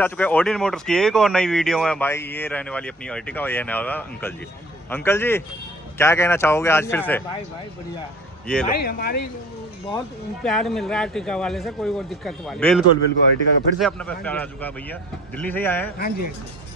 आ चुके हैं ordinary Motors की एक और नई वीडियो में। भाई ये रहने वाली अपनी अर्टिगा, ये रहने वाला अंकल जी। अंकल जी क्या कहना चाहोगे आज फिर से? भाई बढ़िया ये भाई, हमारी बहुत प्यार मिल रहा है अर्टिगा वाले से, कोई और दिक्कत वाली। बिल्कुल बिल्कुल अर्टिगा का फिर से अपने पास प्यार आ चुका है भैया। दिल्ली से ही आए हैं। हाँ जी,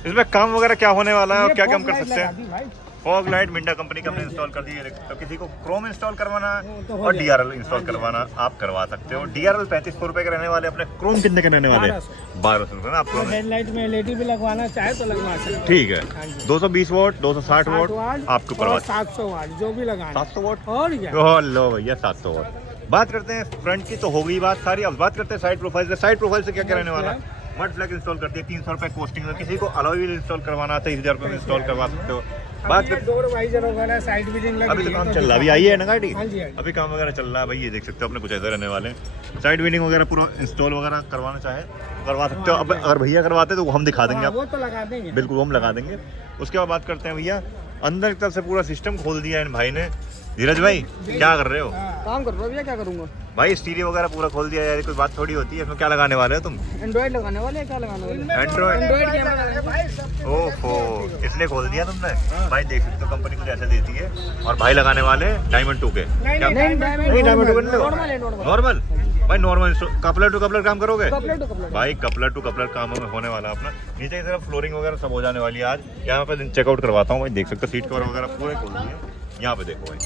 इसमें काम वगैरह क्या होने वाला है और क्या क्या हम कर फॉग सकते लाइट हैं? लगा दी भाई। फॉग लाइट मिंडा कंपनी का हमने इंस्टॉल कर दी है। तो किसी को क्रोम इंस्टॉल करवाना है तो हो और जाएगा। DRL इंस्टॉल करवाना आप करवा सकते हो। DRL 3500 रुपए के रहने वाले, अपने क्रोम कितने के रहने वाले? 1200 रुपए ना आपको। हेडलाइट में LED भी लगवाना चाहे तो लगवा सकते हैं। ठीक है, हाँ जी। 220 वोट 260 वोट आपको करवा 700 वाट जो भी लगाना। 700 वोट और क्या? ओह लो भैया 700 वोट। बात करते हैं फ्रंट की, तो हो गई बात सारी। अब बात करते हैं साइड प्रोफाइल से। साइड प्रोफाइल से क्या क्या रहने वाला है? मड फ्लैग इंस्टॉल कर दिया 300 रुपए कॉस्टिंग। किसी को अलॉय व्हील इंस्टॉल करवाना 23,000 रुपए में इंस्टॉल करवा सकते हो। बात करते डोर वाइजर वगैरह साइड बीडिंग लगी अभी तो है, काम चल रहा है, अभी आई है ना गाड़ी। हाँ जी, हाँ जी। अभी काम वगैरह चल रहा है भाई, ये देख सकते हो अपने कुछ ऐसे रहने वाले हैं। साइड विंडिंग वगैरह पूरा इंस्टॉल वगैरह करवाना चाहे करवा सकते हो। अब अगर भैया करवाते तो हम दिखा देंगे हाँ, आपको। वो तो लगा देंगे। बिल्कुल हम लगा देंगे। उसके बाद बात करते हैं भैया, अंदर की तरफ से पूरा सिस्टम खोल दिया है इन भाई ने। धीरज भाई क्या कर रहे हो? काम कर रहा हूँ भैया, क्या करूँगा भाई स्टीरियो वगैरह पूरा खोल दिया यार, कोई बात थोड़ी होती है। इसमें क्या लगाने वाले हो तुम? एंड्रॉइड लगाने वाले हैं, क्या लगाने वाले? Android Android camera. ओहो, इसलिए खोल दिया तुमने। भाई देख सकते हो कंपनी कुछ ऐसे देती है। और भाई लगाने वाले डायमंड 2 के क्या? नहीं, डायमंड 2 नॉर्मल है, नॉर्मल। नॉर्मल भाई, नॉर्मल कपलर टू कपलर काम करोगे? Coupler to coupler. भाई कपलर टू कपलर काम में होने वाला अपना। नीचे की तरफ फ्लोरिंग वगैरह सब हो जाने वाली है आज। यहाँ पे चेकआउट करवाता हूँ भाई, देख सकते हो सीट कवर वगैरह पूरे खोल दिए। यहाँ पे देखो भाई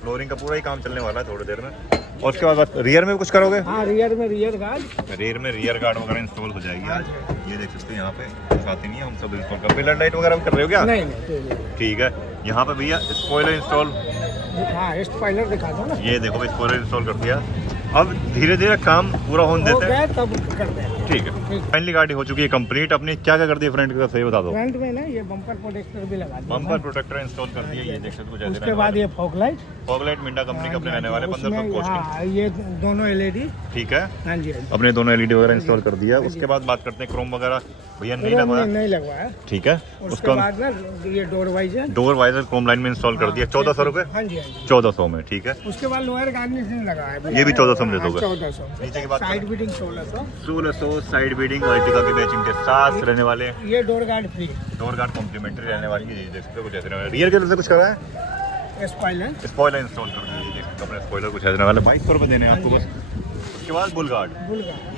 फ्लोरिंग का पूरा ही काम चलने वाला है थोड़ी देर में। और उसके बाद रियर में कुछ करोगे? हाँ, रियर में रियर गार्ड। रेयर में रियर गार्ड वगैरह इंस्टॉल हो जाएगी आज। ये देख सकते हो यहाँ पे कुछ आती नहीं है, हम सब इंस्टॉल कर। पिलर लाइट वगैरह भी कर रहे हो क्या? नहीं। ठीक है, यहाँ पे भैया स्पॉइलर इंस्टॉल। हाँ, स्पॉइलर दिखा दो ना। ये देखो भाई स्पॉइलर इंस्टॉल कर दिया। अब धीरे धीरे काम पूरा होने हो देते हैं। गया तब करते हैं। ठीक है, फाइनली गाड़ी हो चुकी है कंप्लीट। अपनी क्या क्या कर दिया फ्रंट का सही बता दो। फ्रंट में ना ये बम्पर प्रोटेक्टर भी लगा दिया। बम्पर प्रोटेक्टर इंस्टॉल कर दिया, ये देख सकते हो। उसके बाद ये fog light. Fog light Minda company का अपने रहने वाले 1500 कॉस्टिंग। हाँ, ये दोनों LED। ठीक है, हाँ जी, अपने दोनों LED वगैरह इंस्टॉल कर दिया। उसके बाद बात करते हैं क्रोम वगैरह भैया नहीं लगवाया। नहीं लगवाया। ठीक है, उसके उसका बाद ना ये door visor. Door visor chrome line में इंस्टॉल कर दिया 1400 रुपए। हाँ जी, हाँ जी। 1400 में ठीक है। उसके बाद लोअर गार्निशिंग लगा है, ये भी 1400 में दे दोगे? 1400। नीचे की बात side beading 1600। 1600 side beading Ertiga की मैचिंग के साथ रहने वाले। ये door guard free. Door guard complimentary रहने वाली है, ये देख सकते हो कुछ ऐसे रहने वाले। रियर की तरफ से कुछ करा है? स्पॉइलर इंस्टॉल कर दिया, ये देख सकते हो अपने स्पॉइलर कुछ ऐसे रहने वाले। 2200 रुपए देने हैं आपको बस। उसके बाद बुल गार्ड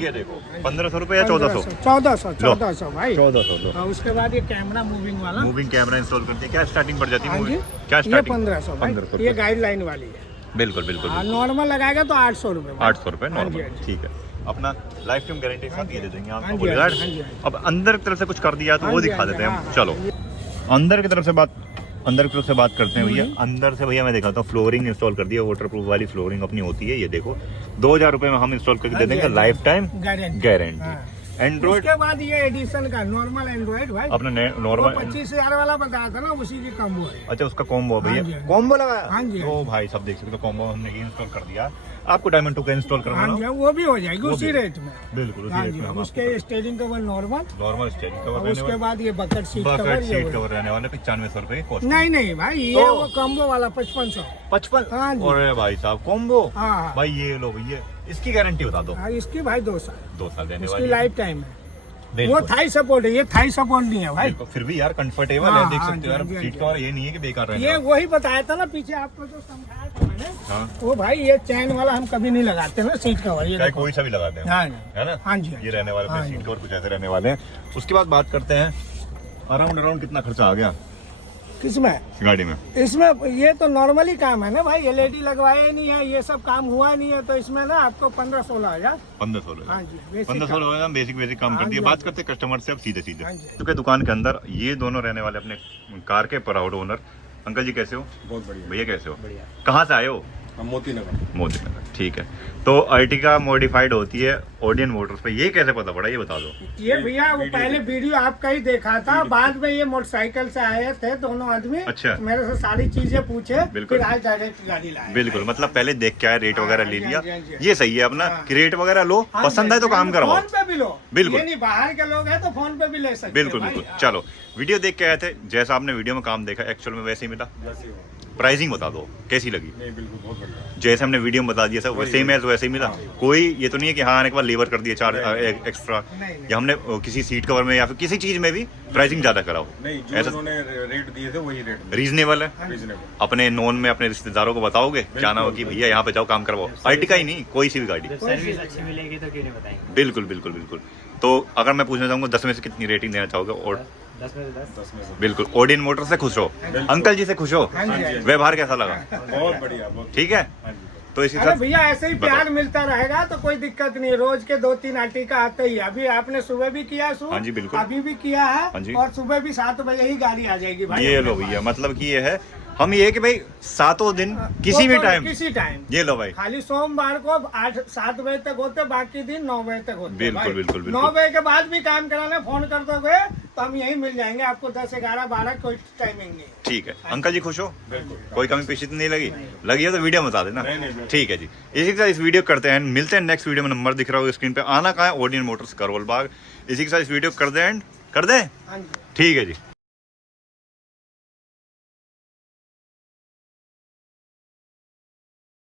ये देखो 1500 रुपए या 1400? 1400 भाई। 1400 लो। और उसके बाद ये कैमरा मूविंग वाला। मूविंग कैमरा इंस्टॉल कर दिया। क्या स्टार्टिंग पड़ जाती है हाँ जी, मूविंग? क्या ये स्टार्टिंग? 1500 भाई। 1500 ये गाइडलाइन वाली है। बिल्कुल बिल्कुल। नॉर्मल लगाएगा तो 800 रुपए। 800 रुपए हाँ जी, नॉर्मल। हाँ जी। ठीक है, अपना लाइफ टाइम गारंटी के साथ ये दे देंगे हाँ आपको जी, बुल हाँ गार्ड। जी, हाँ जी, हाँ जी। अब अंदर की तरफ से कुछ कर दिया तो हाँ वो जी, दिखा हाँ जी, देते हैं हम। हाँ। चलो अंदर की तरफ से बात, अंदर की तरफ से बात करते हैं भैया। अंदर से भैया मैं दिखाता हूँ, फ्लोरिंग इंस्टॉल कर दिया। वाटर प्रूफ वाली फ्लोरिंग अपनी होती है, ये देखो 2000 रुपए में हम इंस्टॉल करके दे देंगे लाइफ टाइम गारंटी। एंड्रॉइड उसके बाद ये एडिशन का नॉर्मल एंड्रॉइड भाई। अपने नॉर्मल 25,000 वाला बताया था ना, उसी की कम हुआ है। अच्छा उसका कॉम्बो भैया, हाँ जी, हाँ जी। कॉम्बो लगाया। हाँ जी, हाँ ओ भाई सब देख सकते हो कॉम्बो हमने ये इंस्टॉल कर दिया। आपको डायमंड 2 का इंस्टॉल हाँ करवाना जी, वो भी हो जाएगी उसी रेट में। बिल्कुल उसी हाँ रेट जी, में हम उसके steering cover normal steering cover और रहने उसके वाला। बाद ये bucket seat bucket cover. Seat cover रहने वाले 9500 रुपए कॉस्ट। नहीं भाई, ये तो- वो कॉम्बो वाला 5500। 55? हाँ जी। अरे भाई साहब कॉम्बो। हाँ भाई ये लो भैया, इसकी गारंटी बता दो। हाँ, इसकी भाई 2 साल 2 साल देने इसकी वाली है। लाइफ टाइम है। वो बिल्कुल। थाई सपोर्ट है, ये थाई सपोर्ट नहीं है भाई। बिल्कुल, फिर भी यार कंफर्टेबल हाँ, है, देख हाँ सकते हो यार। जी, हाँ सीट जी। कवर ये नहीं है कि बेकार ये रहेगा। वही बताया था ना पीछे आपको जो समझाया था मैंने। हाँ, वो भाई ये चैन वाला हम कभी नहीं लगाते ना सीट कवर। ये चाहे देखो। कोई सा भी लगा दें, हाँ जी, है ना? हाँ जी, हाँ ये जी। रहने वाले हाँ सीट जी। कवर कुछ ऐसे रहने वाले हैं। उसके बाद बात करते हैं अराउंड कितना खर्चा आ गया किसमें? गाड़ी में? इसमें ये तो नॉर्मली काम है ना भाई, LED लगवाए नहीं है, ये सब काम हुआ नहीं है, तो इसमें ना आपको 15-16 हजार। 1500 हाँ जी, बेसिक 1500 हम बेसिक काम कर हाँ दिए। जी, बात हाँ करते हैं कस्टमर से अब सीधे हाँ जी। क्योंकि दुकान के अंदर ये दोनों रहने वाले अपने कार के प्राउड ओनर। अंकल जी कैसे हो? बहुत बढ़िया। भैया कैसे हो? बढ़िया। कहाँ से आए हो? हम मोती नगर। मोदी नगर। ठीक है, तो अर्टिगा मॉडिफाइड होती है ओडियन मोटर्स पे, ये कैसे पता पड़ा ये बता दो। ये भैया वो पहले वीडियो आपका ही देखा था, बाद में ये मोटरसाइकिल से आए थे दोनों आदमी। अच्छा। मेरे से सारी चीजें पूछे, बिल्कुल। फिर आज डायरेक्ट गाड़ी लाए। बिल्कुल, मतलब पहले देख के आए, रेट वगैरह ले हाँ, लिया, हाँ जी, हाँ जी। ये सही है अपना। हाँ। कि रेट वगैरह लो, हाँ पसंद आए तो जी, काम करवाओ। फोन पे भी लो। बिल्कुल। ये नहीं बाहर के लोग हैं तो फोन पे भी ले सकते बिल्कुल हैं बिल्कुल। भाई। चलो वीडियो देख के आए थे, जैसा आपने वीडियो में काम देखा एक्चुअल में वैसे ही मिला? प्राइसिंग बता दो कैसी लगी। नहीं बिल्कुल बहुत बढ़िया। जैसे हमने वीडियो में बता दिया सर वैसे ही है तो वैसे ही मिला। कोई ये तो नहीं है कि हाँ आने के बाद लेबर कर दिया चार्ज एक्स्ट्रा, नहीं। या हमने किसी सीट कवर में या फिर किसी चीज में भी प्राइसिंग ज्यादा करा हो। नहीं जो ऐसा उन्होंने रेट दिए थे वही रेट रीजनेबल है। रीजनेबल। अपने नॉन में अपने रिश्तेदारों को बताओगे क्या ना हो कि भैया यहाँ पे जाओ काम करवाओ। अर्टिका ही नहीं कोई सी भी गाड़ी। जब सर्विस अच्छी मिलेगी तो क्यों नहीं बताएंगे। बिल्कुल बिल्कुल बिल्कुल। तो अगर मैं पूछना चाहूंगा 10 में से कितनी रेटिंग देना चाहोगे? और 10 में से 10। 10 में से बिल्कुल ओडियन मोटर से खुश हो, अंकल जी से खुश हो, हाँ जी, हाँ जी। व्यवहार कैसा लगा? बहुत बढ़िया बहुत। ठीक है हाँ जी। तो इसी अरे साथ भैया ऐसे ही बताओ। प्यार मिलता रहेगा तो कोई दिक्कत नहीं। रोज के 2-3 आर्टिका आते ही। अभी आपने सुबह भी किया शूट, हाँ जी, बिल्कुल। अभी भी किया हाँ है जी। और सुबह भी 7 बजे ही गाड़ी आ जाएगी भाई। ये लो भैया, मतलब कि ये है हम ये कि भाई सातों दिन किसी भी टाइम, किसी टाइम। ये लो भाई। खाली सोमवार को 8-7 बजे तक होते, बाकी दिन 9 बजे तक होते। बिल्कुल, भाई। बिल्कुल, बिल्कुल। 9 बजे के बाद भी काम कराने फोन कर दोगे तो हम यही मिल जाएंगे आपको। 10, 11, 12 कोई टाइमिंग नहीं। ठीक है अंकल जी खुश हो? कोई कमी पेशी तो नहीं लगी? लगी है तो वीडियो में बता देना। ठीक है जी, इसी के साथ इस वीडियो करते हैं, मिलते हैं नेक्स्ट वीडियो में। नंबर दिख रहा होगा स्क्रीन पे, आना कहाँ है? Odiorne Motors Karol Bagh. इसी के साथ इस वीडियो कर दे एंड कर दे। हाँ जी। ठीक है जी।